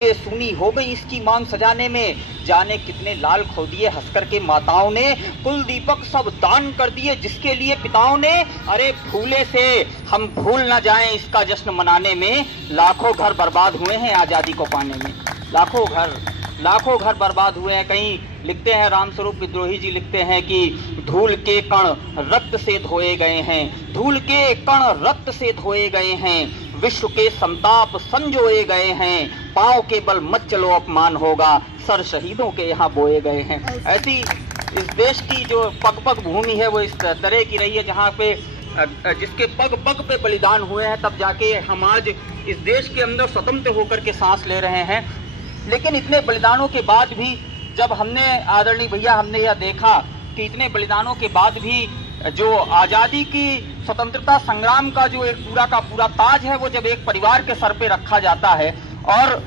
ये सुनी हो गई इसकी मांग सजाने में, जाने कितने लाल खो दिए हंसकर के माताओं ने, कुल दीपक सब दान कर दिए जिसके लिए पिताओं ने। अरे भूले से हम भूल ना जाएं इसका जश्न मनाने में, लाखों घर बर्बाद हुए हैं आजादी को पाने में। लाखों घर बर्बाद हुए हैं। कहीं लिखते हैं रामस्वरूप विद्रोही जी लिखते हैं कि धूल के कण रक्त से धोए गए हैं, धूल के कण रक्त से धोए गए हैं, विश्व के संताप संजोए गए हैं, पांव के बल मत चलो अपमान होगा, सर शहीदों के यहाँ बोए गए हैं। ऐसी इस देश की जो पग पग भूमि है वो इस तरह की रही है जहाँ पे जिसके पग पग पे बलिदान हुए हैं, तब जाके हम आज इस देश के अंदर स्वतंत्र होकर के सांस ले रहे हैं। लेकिन इतने बलिदानों के बाद भी जब हमने आदरणीय भैया हमने यह देखा कि इतने बलिदानों के बाद भी जो आज़ादी की स्वतंत्रता संग्राम का जो एक पूरा का पूरा ताज है वो जब एक परिवार के सर पे रखा जाता है, और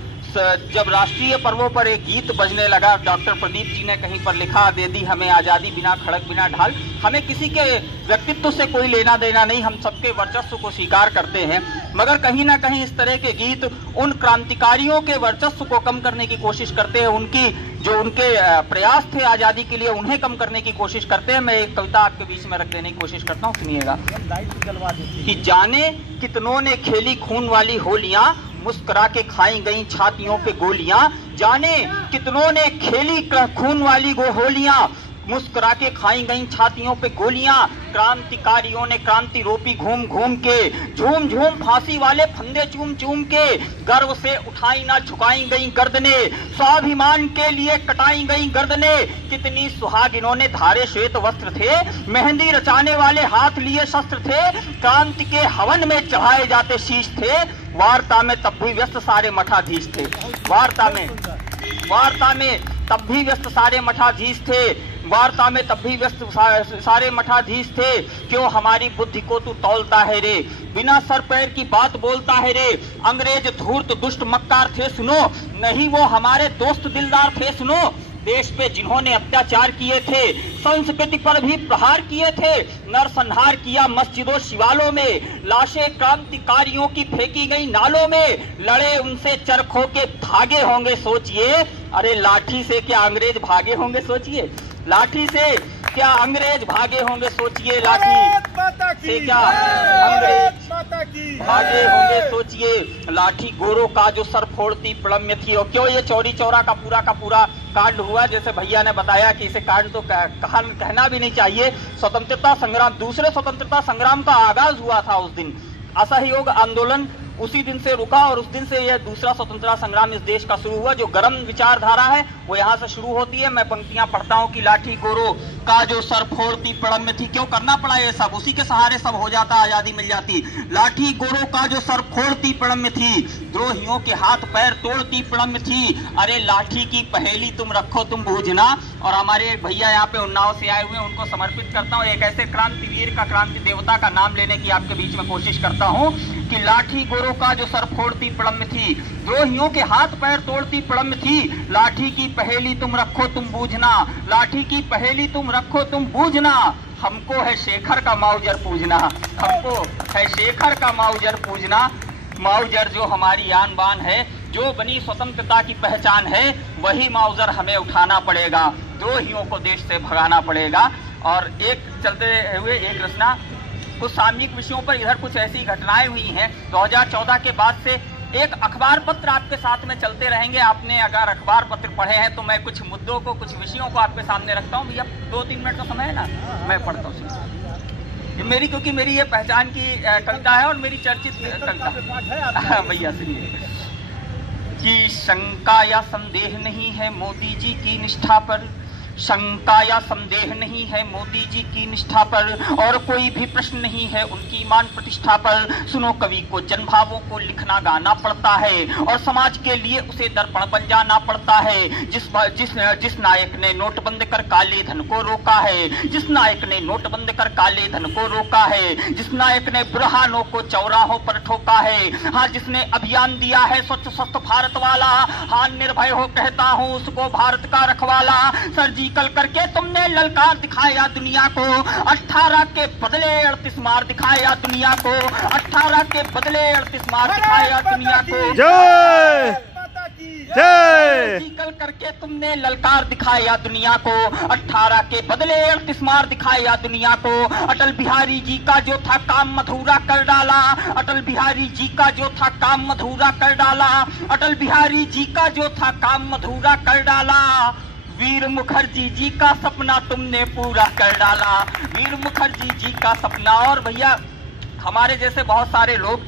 जब राष्ट्रीय पर्वों पर एक गीत बजने लगा, डॉक्टर प्रदीप जी ने कहीं पर लिखा, दे दी हमें आज़ादी बिना खड़क बिना ढाल। हमें किसी के व्यक्तित्व से कोई लेना देना नहीं, हम सबके वर्चस्व को स्वीकार करते हैं, मगर कहीं ना कहीं इस तरह के गीत उन क्रांतिकारियों के वर्चस्व को कम करने की कोशिश करते हैं, उनकी जो उनके प्रयास थे आज़ादी के लिए उन्हें कम करने की कोशिश करते हैं। मैं एक कविता आपके बीच में रख देने की कोशिश करता हूँ, सुनिएगा। कि जाने कितनों ने खेली खून वाली होलियां, मुस्कुरा के खाई गई छातियों पे गोलियां, जाने कितनों ने खेली खून वाली होलियां, मुस्कुरा के खाई गई छातियों पे गोलियां, क्रांतिकारियों ने क्रांति रोपी घूम घूम के, झूम झूम फांसी वाले फंदे चूम चूम के, गर्व से उठाई ना झुकाई गई गर्दने, स्वाभिमान के लिए कटाई गई गर्दने, कितनी सुहागिनों ने धारे श्वेत वस्त्र थे, मेहंदी रचाने वाले हाथ लिए शस्त्र थे, क्रांति के हवन में चढ़ाए जाते शीश थे, वार्ता में तब भी व्यस्त सारे मठाधीश थे, वार्ता में तब भी व्यस्त सारे मठाधीश थे, वार्ता में तब भी व्यस्त सारे मठाधीश थे, क्यों हमारी बुद्धि को तू तौलता है रे, बिना सर पैर की बात बोलता है रे, अंग्रेज धूर्त दुष्ट मक्कार थे सुनो, नहीं वो हमारे दोस्त दिलदार थे सुनो, देश पे जिन्होंने अत्याचार किए थे, संस्कृति पर भी प्रहार किए थे, नरसंहार किया मस्जिदों शिवालों में, लाशें क्रांतिकारियों की फेंकी गई नालों में, लड़े उनसे चरखों के धागे होंगे सोचिए, अरे लाठी से क्या अंग्रेज भागे होंगे सोचिए, लाठी से क्या अंग्रेज भागे होंगे सोचिए, लाठी से क्या अंग्रेज भागे होंगे सोचिए, लाठी गोरों का जो सर फोड़ती प्रणम्य थी। और क्यों ये चौरी चौरा का पूरा कांड हुआ, जैसे भैया ने बताया कि इसे कांड तो कहना भी नहीं चाहिए। स्वतंत्रता संग्राम, दूसरे स्वतंत्रता संग्राम का आगाज हुआ था उस दिन, असहयोग आंदोलन उसी दिन से रुका और उस दिन से यह दूसरा स्वतंत्रता संग्राम इस देश का शुरू हुआ। जो गर्म विचारधारा है वो यहाँ से शुरू होती है। मैं पंक्तियां पढ़ता हूँ कि लाठी गोरो का जो सर फोड़ती प्रणम्य थी, क्यों करना पड़ा ये सब, उसी के सहारे सब हो जाता, आजादी मिल जाती। लाठी गोरो का जो सर फोड़ती प्रणम्य थी, द्रोहियों के हाथ पैर तोड़ती प्रणम्य थी, अरे लाठी की पहेली तुम रखो तुम बूझना। और हमारे एक भैया यहाँ पे उन्नाव से आए हुए हैं, उनको समर्पित करता हूँ, एक ऐसे क्रांतिवीर का, क्रांति देवता का नाम लेने की आपके बीच में कोशिश करता हूँ कि लाठी गोरों का जो सर फोड़ती प्रणम्य थी, द्रोहियों के हाथ पैर तोड़ती प्रणम्य थी, लाठी की पहेली तुम रखो तुम बूझना, लाठी की पहेली तुम रखो तुम बूझना, हमको है शेखर का माउजर पूजना, हमको है शेखर का माउजर पूजना। माउजर जो हमारी आन बान है, जो बनी स्वतंत्रता की पहचान है, वही माउजर हमें उठाना पड़ेगा, द्रोहियों को देश से भगाना पड़ेगा। और एक चलते हुए एक रचना, कुछ सामयिक विषयों पर इधर कुछ ऐसी घटनाएं हुई हैं 2014 के बाद से। एक अखबार पत्र आपके साथ में चलते रहेंगे, आपने अगर अखबार पत्र पढ़े हैं तो मैं कुछ मुद्दों को, कुछ विषयों को आपके सामने रखता हूँ। भैया 2-3 मिनट का समय है ना, मैं पढ़ता हूँ मेरी, क्योंकि मेरी ये पहचान की कविता है और मेरी चर्चित कविता। भैया सुनिए कि शंका या संदेह नहीं है मोदी जी की निष्ठा पर, शंका या संदेह नहीं है मोदी जी की निष्ठा पर, और कोई भी प्रश्न नहीं है उनकी मान प्रतिष्ठा पर। सुनो कवि को जनभावों को लिखना गाना पड़ता है, और समाज के लिए उसे दर्पण बन जाना पड़ता है। जिस नायक ने नोटबंद कर काले धन को रोका है, जिस नायक ने नोटबंद कर काले धन को रोका है, जिस नायक ने बुरहानों को चौराहों पर ठोका है, हाँ जिसने अभियान दिया है स्वच्छ स्वस्थ भारत वाला, हाँ निर्भय हो कहता हूँ उसको भारत का रखवाला। सर्जिकल करके तुमने ललकार दिखाया दुनिया को, 18 के बदले 38 मार दिखाया दुनिया को, 18 के बदले 38 मार दिखाया दुनिया को। जय कल करके तुमने ललकार दिखाया दुनिया को, 18 के बदले 38 मार दिखाया दुनिया को। अटल बिहारी जी का जो था काम अधूरा कर डाला, अटल बिहारी जी का जो था काम अधूरा कर डाला, अटल बिहारी जी का जो था काम अधूरा कर डाला। वीर मुखर्जी जी का सपना तुमने पूरा कर डाला, वीर मुखर्जी जी का सपना। और भैया हमारे जैसे बहुत सारे लोग,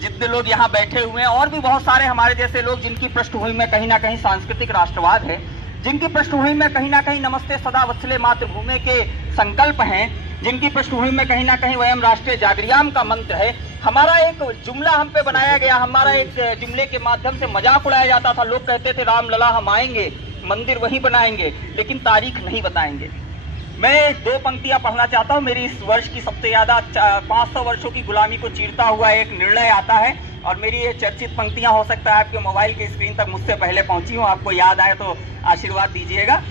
जितने लोग यहाँ बैठे हुए हैं, और भी बहुत सारे हमारे जैसे लोग जिनकी पृष्ठभूमि में कहीं ना कहीं सांस्कृतिक राष्ट्रवाद है, जिनकी पृष्ठभूमि में कहीं ना कहीं नमस्ते सदा वत्सले मातृभूमि के संकल्प हैं, जिनकी पृष्ठभूमि में कहीं ना कहीं वयम राष्ट्रीय जागृयाम का मंत्र है। हमारा एक जुमला हम पे बनाया गया, हमारा एक जुमले के माध्यम से मजाक उड़ाया जाता था। लोग कहते थे रामलला हम आएंगे, मंदिर वहीं बनाएंगे, लेकिन तारीख नहीं बताएंगे। मैं 2 पंक्तियां पढ़ना चाहता हूं। मेरी इस वर्ष की सबसे ज्यादा 500 वर्षों की गुलामी को चीरता हुआ एक निर्णय आता है, और मेरी ये चर्चित पंक्तियां हो सकता है आपके मोबाइल की स्क्रीन तक मुझसे पहले पहुंची हो, आपको याद आए तो आशीर्वाद दीजिएगा।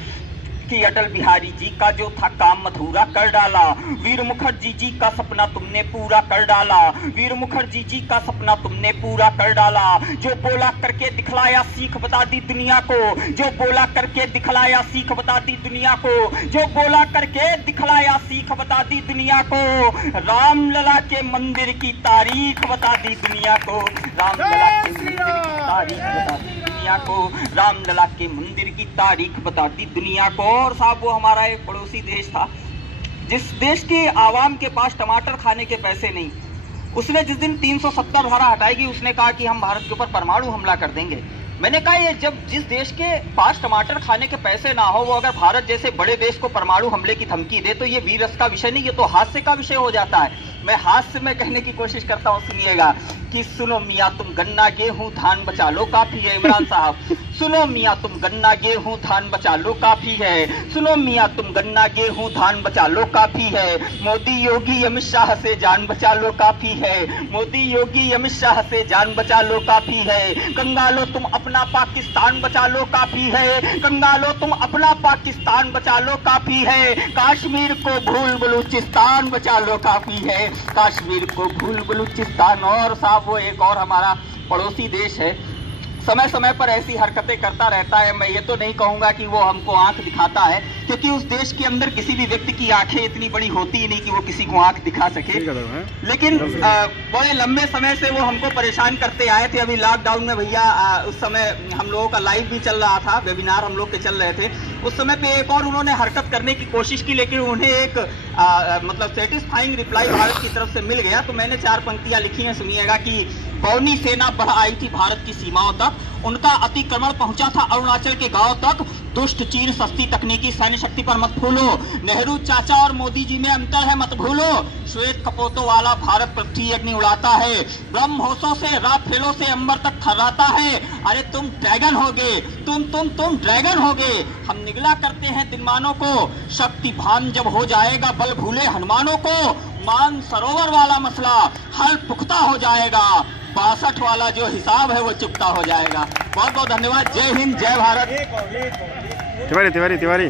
कि अटल बिहारी जी का जो था काम अधूरा कर डाला, वीर मुखर्जी जी का सपना तुमने पूरा कर डाला, वीर मुखर्जी जी का सपना तुमने पूरा कर डाला। जो बोला करके दिखलाया सीख बता दी दुनिया को, जो बोला करके दिखलाया सीख बता दी दुनिया को, जो बोला करके दिखलाया सीख बता दी दुनिया को। रामलला के मंदिर की तारीख बता दी दुनिया को, रामलला के मंदिर की तारीख बता दी दुनिया को, रामलला के मंदिर की तारीख बता दी दुनिया को। और साहब वो हमारा एक पड़ोसी देश था, जिस देश के आवाम के पास टमाटर खाने के पैसे नहीं, उसने जिस दिन 370 धारा हटाएगी उसने कहा कि हम भारत के ऊपर परमाणु हमला कर देंगे। मैंने कहा ये जब जिस देश के पास टमाटर खाने के पैसे ना हो, वो अगर भारत जैसे बड़े देश को परमाणु हमले की धमकी दे तो ये वीर रस का विषय नहीं, ये तो हास्य का विषय हो जाता है। मैं हास्य में कहने की कोशिश करता हूँ, सुनिएगा कि सुनो मियाँ तुम गन्ना गेहूं धान बचा लो काफी है। इमरान साहब सुनो मियाँ तुम गन्ना गेहूं धान बचा लो काफी है, सुनो मियाँ तुम गन्ना गेहूं धान बचा लो काफी है। मोदी योगी अमित शाह से जान बचा लो काफी है, मोदी योगी अमित शाह से जान बचा लो काफी है। कंगालो तुम अपना पाकिस्तान बचा लो काफी है, कंगालो तुम अपना पाकिस्तान बचा लो काफी है। कश्मीर को भूल बलूचिस्तान बचा लो काफी है, कश्मीर को भूल बलूचिस्तान। और साहब वो एक और हमारा पड़ोसी देश है, समय समय पर ऐसी हरकतें करता रहता है। मैं ये तो नहीं कहूंगा कि वो हमको आंख दिखाता है, क्योंकि उस देश के अंदर किसी भी व्यक्ति की आंखें इतनी बड़ी होती ही नहीं कि वो किसी को आंख दिखा सके, लेकिन बड़े लंबे समय से वो हमको परेशान करते आए थे। अभी लॉकडाउन में भैया उस समय हम लोगों का लाइव भी चल रहा था, वेबिनार हम लोग के चल रहे थे, उस समय पे एक और उन्होंने हरकत करने की कोशिश की, लेकिन उन्हें एक मतलब सेटिस्फाइंग रिप्लाई भारत की तरफ से मिल गया। तो मैंने 4 पंक्तियां लिखी हैं, सुनिएगा कि बौनी सेना बढ़ आई थी भारत की सीमाओं तक, उनका अतिक्रमण पहुंचा था अरुणाचल के गांव तक। दुष्ट चीन सस्ती तकनीकी सैन्य शक्ति पर मत भूलो, नेहरू चाचा और मोदी जी में अंतर है मत भूलो। श्वेत कपोतों वाला भारत पृथ्वी अग्नि उड़ाता है, ब्रह्मोसों से राफेलों से अंबर तक थर्राता है। अरे तुम ड्रैगन होगे, तुम ड्रैगन होगे। हम निगला करते हैं दिनमानों को, शक्ति भान जब हो जाएगा बल भूले हनुमानों को। मान सरोवर वाला मसला हल पुख्ता हो जाएगा, 62 वाला जो हिसाब है वो चुकता हो जाएगा। बहुत बहुत धन्यवाद। जय हिंद, जय भारत। तिवारी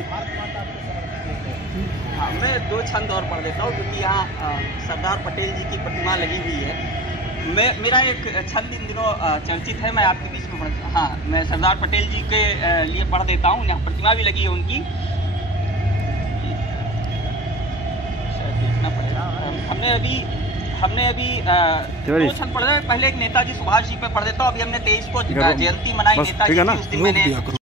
हाँ, मैं 2 छंद और पढ़ देता हूँ, क्योंकि यहाँ सरदार पटेल जी की प्रतिमा लगी हुई है। मेरा एक छंद इन दिनों चर्चित है, मैं आपके बीच में हाँ मैं सरदार पटेल जी के लिए पढ़ देता हूँ। यहाँ प्रतिमा भी लगी है उनकी, देखना पड़ेगा। हमने अभी 2 छंद पढ़े। पहले एक नेताजी सुभाष जी पे पढ़ देता हूँ। अभी हमने 23 को जयंती मनाई नेताजी की, उस दिन मैंने